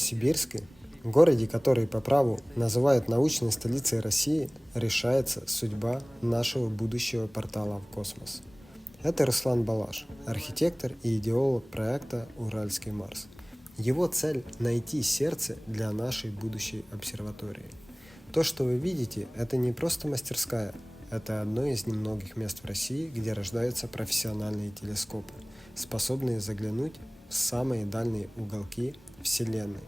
Новосибирске, городе, который по праву называют научной столицей России, решается судьба нашего будущего портала в космос. Это Руслан Балаш, архитектор и идеолог проекта «Уральский Марс». Его цель – найти сердце для нашей будущей обсерватории. То, что вы видите, это не просто мастерская, это одно из немногих мест в России, где рождаются профессиональные телескопы, способные заглянуть в самые дальние уголки Вселенной.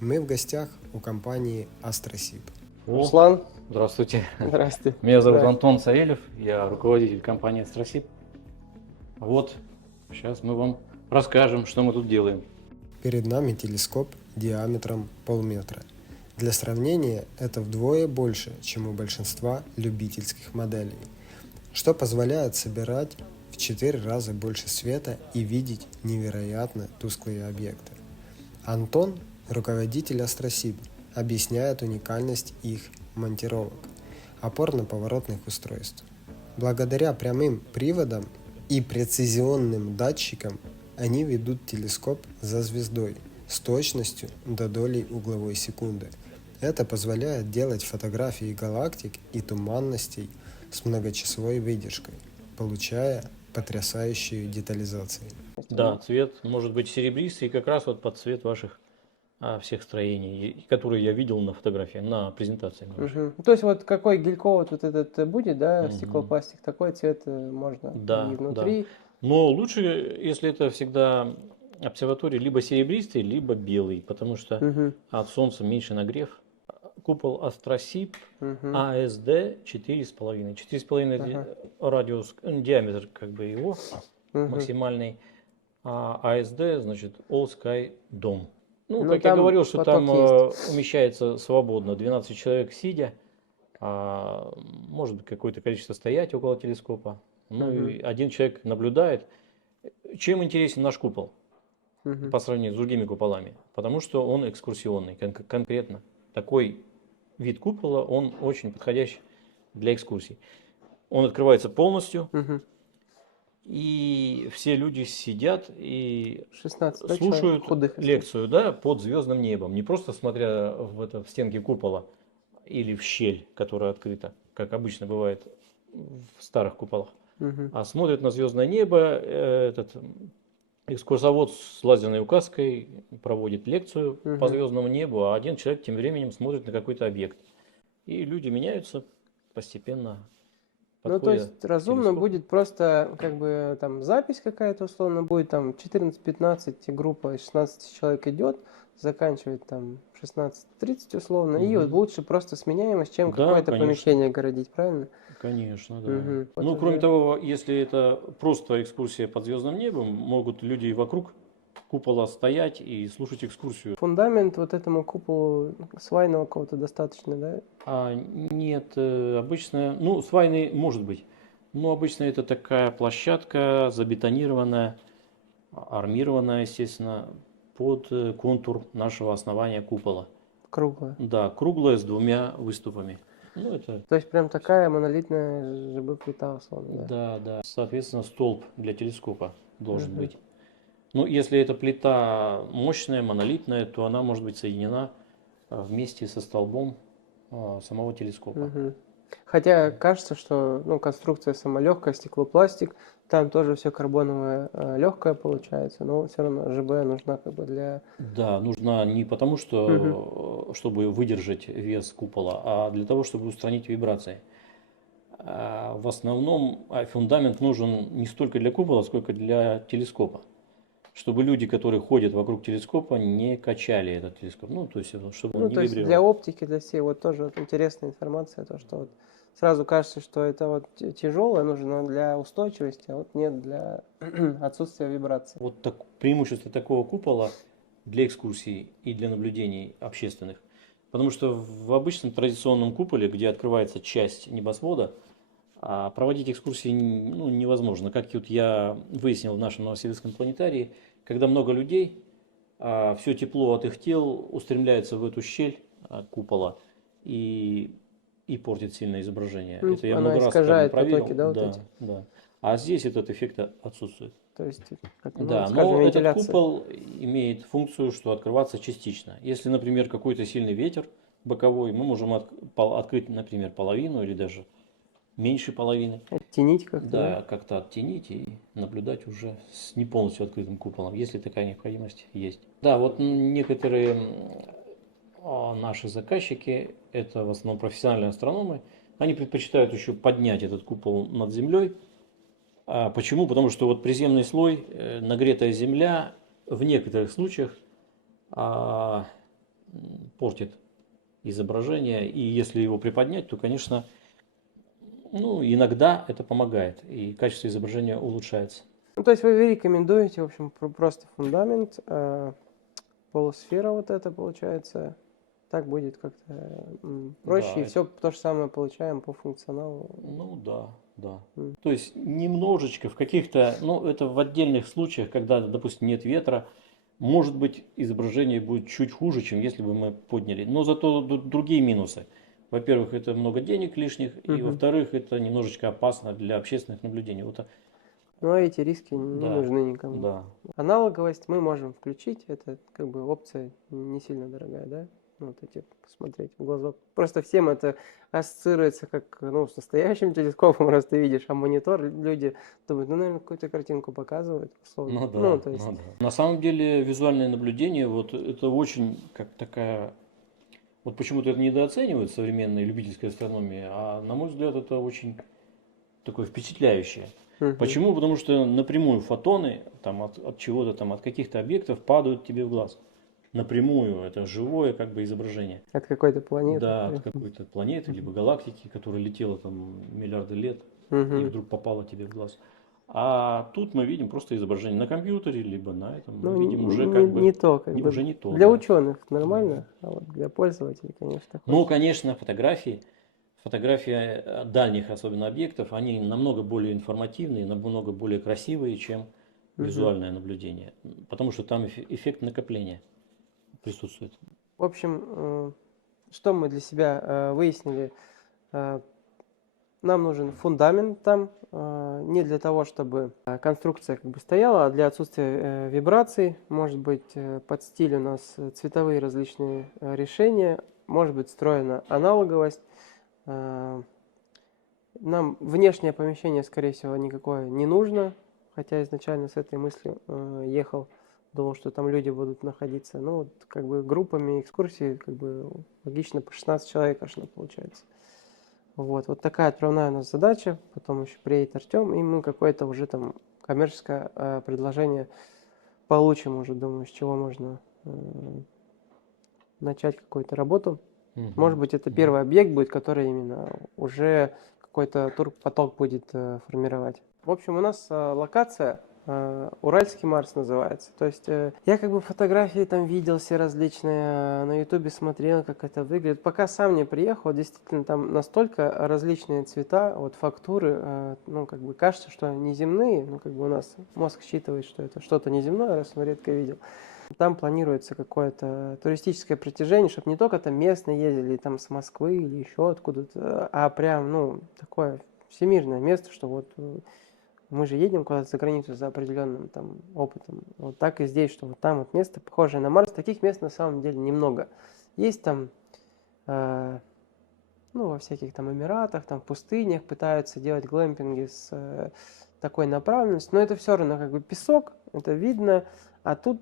Мы в гостях у компании Астросиб. Руслан, Здравствуйте. здравствуйте. Меня зовут Да. Антон Савельев, я руководитель компании Астросиб. Вот, сейчас мы вам расскажем, что мы тут делаем. Перед нами телескоп диаметром полметра. Для сравнения, это вдвое больше, чем у большинства любительских моделей, что позволяет собирать в 4 раза больше света и видеть невероятно тусклые объекты. Антон, руководитель Астросиб, объясняет уникальность их монтировок, опорно-поворотных устройств. Благодаря прямым приводам и прецизионным датчикам они ведут телескоп за звездой с точностью до долей угловой секунды. Это позволяет делать фотографии галактик и туманностей с многочасовой выдержкой, получая потрясающую детализацию. Да, цвет может быть серебристый, как раз вот под цвет ваших всех строений, которые я видел на фотографии, на презентации. Мгм. То есть вот какой гель-ковод вот этот будет, да, Мгм. стеклопластик, такой цвет можно Да, и внутри. Но лучше, если это всегда обсерватория, либо серебристый, либо белый, потому что Мгм. от солнца меньше нагрев. Купол Астросиб Мгм. АСД 4,5. 4,5 Ага. радиус, диаметр как бы его Мгм. максимальный, а АСД значит All Sky Dome. Ну, Ну, как я там говорил, что там поток умещается свободно 12 человек сидя, может быть какое-то количество стоять около телескопа, ну и один человек наблюдает. Чем интересен наш купол Мгм. по сравнению с другими куполами? Потому что он экскурсионный, конкретно. Такой вид купола, он очень подходящий для экскурсий. Он открывается полностью, Мгм. и все люди сидят и 16, да, человек слушают худых. лекцию, да, под звездным небом, не просто смотря в стенки купола или в щель, которая открыта, как обычно бывает в старых куполах, Мгм. а смотрят на звездное небо. Этот экскурсовод с лазерной указкой проводит лекцию по Мгм. звездному небу, а один человек тем временем смотрит на какой-то объект. И люди меняются постепенно, Ну, то подходя есть к разумно телескопу. будет просто как бы там запись какая-то условно будет, там 14-15 группа из 16 человек идет, заканчивает там 16:30 условно, и вот Мгм. лучше просто сменяемость, чем Да, какое-то конечно. помещение городить, правильно? Конечно, да. Мгм. Вот Ну, кроме уже того, если это просто экскурсия под звездным небом, могут люди вокруг купола стоять и слушать экскурсию. фундамент вот этому куполу свайного какого-то достаточно, да? Нет, обычно, ну, свайный может быть, но обычно это такая площадка забетонированная, армированная, естественно, под контур нашего основания купола. Круглая. Да, круглая с двумя выступами. Ну, это, То есть прям такая монолитная ЖБ-плита условно, да? да. Соответственно, столб для телескопа должен Мгм. быть. Ну, если эта плита мощная, монолитная, то она может быть соединена вместе со столбом самого телескопа. Мгм. Хотя кажется, что ну, конструкция сама легкая, стеклопластик, там тоже все карбоновое легкое получается, но все равно ЖБ нужна как бы для... Да, нужна не потому, Мгм. что, чтобы выдержать вес купола, а для того, чтобы устранить вибрации. В основном фундамент нужен не столько для купола, сколько для телескопа. Чтобы люди, которые ходят вокруг телескопа, не качали этот телескоп. Ну, то есть, чтобы он Ну, не то есть для вибрировал. оптики, для всей, вот тоже вот интересная информация, то, что вот сразу кажется, что это вот тяжелое нужно для устойчивости, а вот нет для отсутствия вибрации. Вот преимущество такого купола для экскурсий и для наблюдений общественных. Потому что в обычном традиционном куполе, где открывается часть небосвода, проводить экскурсии ну, невозможно. Как вот я выяснил в нашем Новосибирском планетарии, когда много людей, все тепло от их тел устремляется в эту щель купола и портит сильно изображение. Ну, Это я она много раз как бы искажает потоки, проверил. да, вот эти. Да, да. А здесь этот эффект отсутствует. То есть, как, ну, Да, скажем, но этот вентиляция. купол имеет функцию, что открываться частично. Если, например, какой-то сильный ветер боковой, мы можем открыть, например, половину или даже меньше половины. Оттенить как-то, да? Да, как-то оттенить и наблюдать уже с не полностью открытым куполом, если такая необходимость есть. Да, вот некоторые наши заказчики, это в основном профессиональные астрономы, они предпочитают еще поднять этот купол над землей. Почему? Потому что вот приземный слой, нагретая земля в некоторых случаях портит изображение, и если его приподнять, то, конечно, ну, иногда это помогает, и качество изображения улучшается. Ну, то есть вы рекомендуете, в общем, просто фундамент, полусфера вот это получается. Так будет как-то проще, Да, и все то же самое получаем по функционалу. ну да, да. М. То есть немножечко в каких-то, ну это в отдельных случаях, когда, допустим, нет ветра, может быть изображение будет чуть хуже, чем если бы мы подняли. Но зато другие минусы. Во-первых, это много денег лишних, и Мгм. во-вторых, это немножечко опасно для общественных наблюдений. Вот, Ну, а эти риски не да, нужны никому. да. Аналоговость мы можем включить, это как бы опция не сильно дорогая, да? Ну, вот эти посмотреть в глазок. Просто всем это ассоциируется как, ну, с настоящим телескопом, раз ты видишь, а монитор люди думают, ну, наверное, какую-то картинку показывают, условно. Ну Ну, да, то есть, ну да. На самом деле визуальное наблюдение, вот это очень как такая, вот почему-то это недооценивает современная любительская астрономия, а на мой взгляд это очень такое впечатляющее. мгм. Почему? Потому что напрямую фотоны там, от чего-то там, от каких-то объектов падают тебе в глаз. Напрямую, это живое как бы изображение. От какой-то планеты. Да, от какой-то планеты, либо галактики, которая летела там миллиарды лет и Мгм. вдруг попала тебе в глаз. А тут мы видим просто изображение на компьютере, либо на этом. Мы Ну, видим уже не, как бы не то, как бы. уже не то, Для да. ученых Да. нормально, а вот для пользователей, конечно, Ну, хочется. конечно, фотографии дальних особенно объектов, они намного более информативные, намного более красивые, чем Мгм. визуальное наблюдение. Потому что там эффект накопления присутствует. В общем, что мы для себя выяснили? Э, Нам нужен фундамент там, не для того, чтобы конструкция как бы стояла, а для отсутствия вибраций. Может быть, под стиль у нас цветовые различные решения, может быть, встроена аналоговость. Э, Нам внешнее помещение, скорее всего, никакое не нужно, хотя изначально с этой мыслью ехал, думал, что там люди будут находиться. Ну, вот как бы группами экскурсии, как бы логично, по 16 человек аж получается. Вот, вот такая отправная у нас задача. Потом еще приедет Артем, и мы какое-то уже там коммерческое предложение получим уже, думаю, с чего можно начать какую-то работу. Может быть, это первый объект будет, который именно уже какой-то турпоток будет формировать. В общем, у нас локация Уральский Марс называется. То есть я как бы фотографии там видел все различные, на ютубе смотрел, как это выглядит. Пока сам не приехал, действительно там настолько различные цвета, вот фактуры, ну как бы кажется, что неземные, ну как бы у нас мозг считывает, что это что-то неземное, раз он редко видел. Там планируется какое-то туристическое притяжение, чтобы не только там местные ездили там с Москвы или еще откуда-то, а прям, ну, такое всемирное место, что вот мы же едем куда-то за границу за определенным там опытом. Вот так и здесь, что вот там вот место похожее на Марс. Таких мест на самом деле немного. Есть там, ну, во всяких там Эмиратах, там в пустынях пытаются делать глэмпинги с такой направленностью, но это все равно как бы песок, это видно, а тут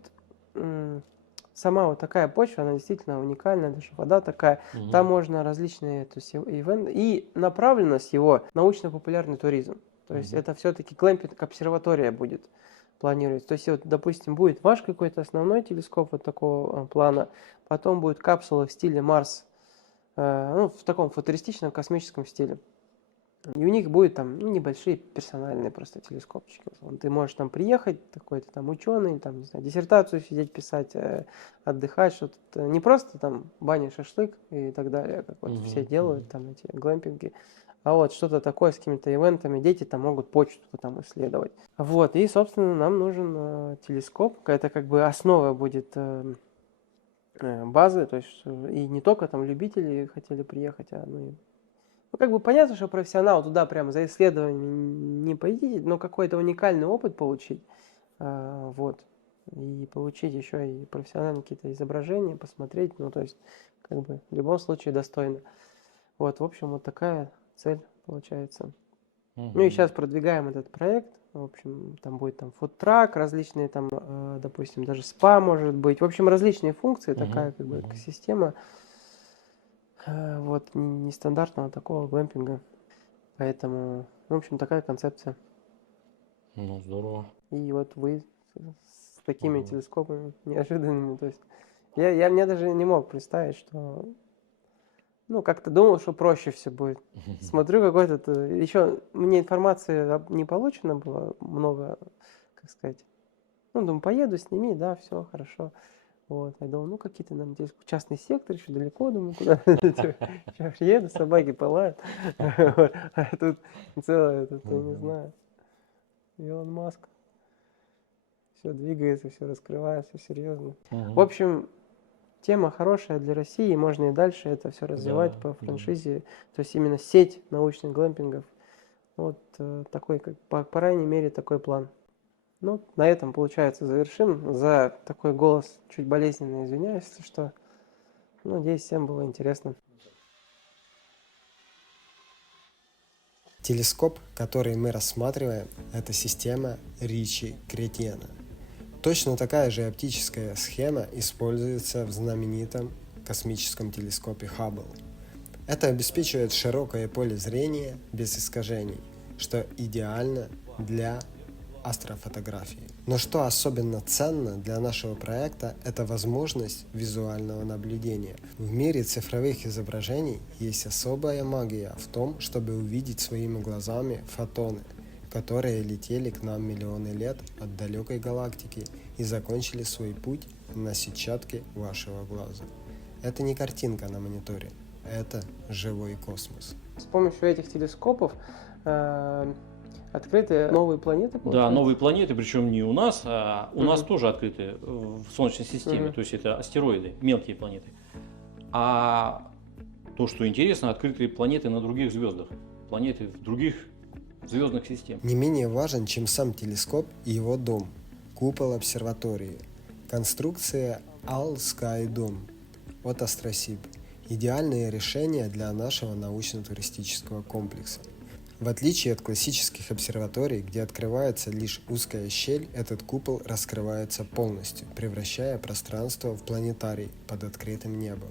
сама вот такая почва, она действительно уникальная, даже вода такая. Там можно различные, то есть, ивенты, и направленность его научно-популярный туризм. То есть это все-таки глэмпинг обсерватория будет планируется. То есть, вот, допустим, будет ваш какой-то основной телескоп вот такого плана, потом будет капсула в стиле Марс, ну, в таком футуристичном космическом стиле. И у них будет там небольшие персональные просто телескопчики. Ты можешь там приехать, такой-то там ученый, там, не знаю, диссертацию сидеть, писать, отдыхать, что-то. Не просто там баня, шашлык и так далее, как вот все делают, там эти глэмпинги. А вот что-то такое с какими-то ивентами, дети там могут почту там исследовать. Вот, и, собственно, нам нужен телескоп. Это как бы основа будет базы, то есть и не только там любители хотели приехать, а ну, и Ну, как бы понятно, что профессионал туда прямо за исследованием не пойдите, но какой-то уникальный опыт получить, вот, и получить еще и профессиональные какие-то изображения, посмотреть, ну, то есть, как бы, в любом случае достойно. Вот, в общем, вот такая цель получается. Ну и сейчас продвигаем этот проект. В общем, там будет там фудтрак, различные там, допустим, даже спа может быть. В общем, различные функции, такая как бы экосистема вот нестандартного такого глэмпинга. Поэтому, в общем, такая концепция. Ну, здорово. И вот вы с такими телескопами неожиданными. То есть я мне даже не мог представить, что ну, как-то думал, что проще все будет. Смотрю, какой-то... Еще мне информации не получено было много, как сказать. Ну, думаю, поеду, сними, да, все, хорошо. Вот, я думал, ну, какие-то, наверное, здесь частный сектор, еще далеко, думаю, куда. Сейчас приеду, собаки пылают. А тут целое, я не знаю, Илон Маск. Все двигается, все раскрывается, все серьезно. В общем, тема хорошая для России, можно и дальше это все развивать по франшизе. То есть именно сеть научных глэмпингов. Вот такой, как, по крайней мере, такой план. Ну, на этом, получается, завершим. За такой голос чуть болезненно извиняюсь, если что. Ну, надеюсь, всем было интересно. Телескоп, который мы рассматриваем, это система Ричи-Кретена. Точно такая же оптическая схема используется в знаменитом космическом телескопе Хаббл. Это обеспечивает широкое поле зрения без искажений, что идеально для астрофотографии. Но что особенно ценно для нашего проекта, это возможность визуального наблюдения. В мире цифровых изображений есть особая магия в том, чтобы увидеть своими глазами фотоны, которые летели к нам миллионы лет от далекой галактики и закончили свой путь на сетчатке вашего глаза. Это не картинка на мониторе, это живой космос. С помощью этих телескопов открыты новые планеты, получается? Да, новые планеты, причем не у нас, а у нас тоже открыты в Солнечной системе, то есть это астероиды, мелкие планеты. А то, что интересно, открыты планеты на других звездах, планеты в других звездных систем. Не менее важен, чем сам телескоп и его дом – купол обсерватории. Конструкция All Sky Dome от Астросиб – идеальное решение для нашего научно-туристического комплекса. В отличие от классических обсерваторий, где открывается лишь узкая щель, этот купол раскрывается полностью, превращая пространство в планетарий под открытым небом.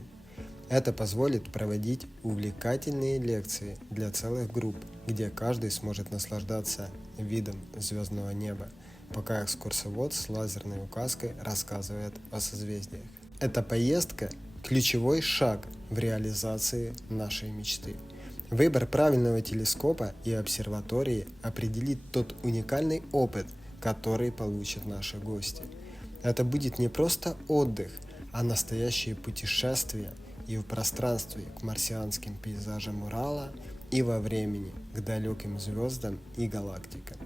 Это позволит проводить увлекательные лекции для целых групп, где каждый сможет наслаждаться видом звездного неба, пока экскурсовод с лазерной указкой рассказывает о созвездиях. Эта поездка – ключевой шаг в реализации нашей мечты. Выбор правильного телескопа и обсерватории определит тот уникальный опыт, который получат наши гости. Это будет не просто отдых, а настоящее путешествие и в пространстве к марсианским пейзажам Урала, и во времени к далеким звездам и галактикам.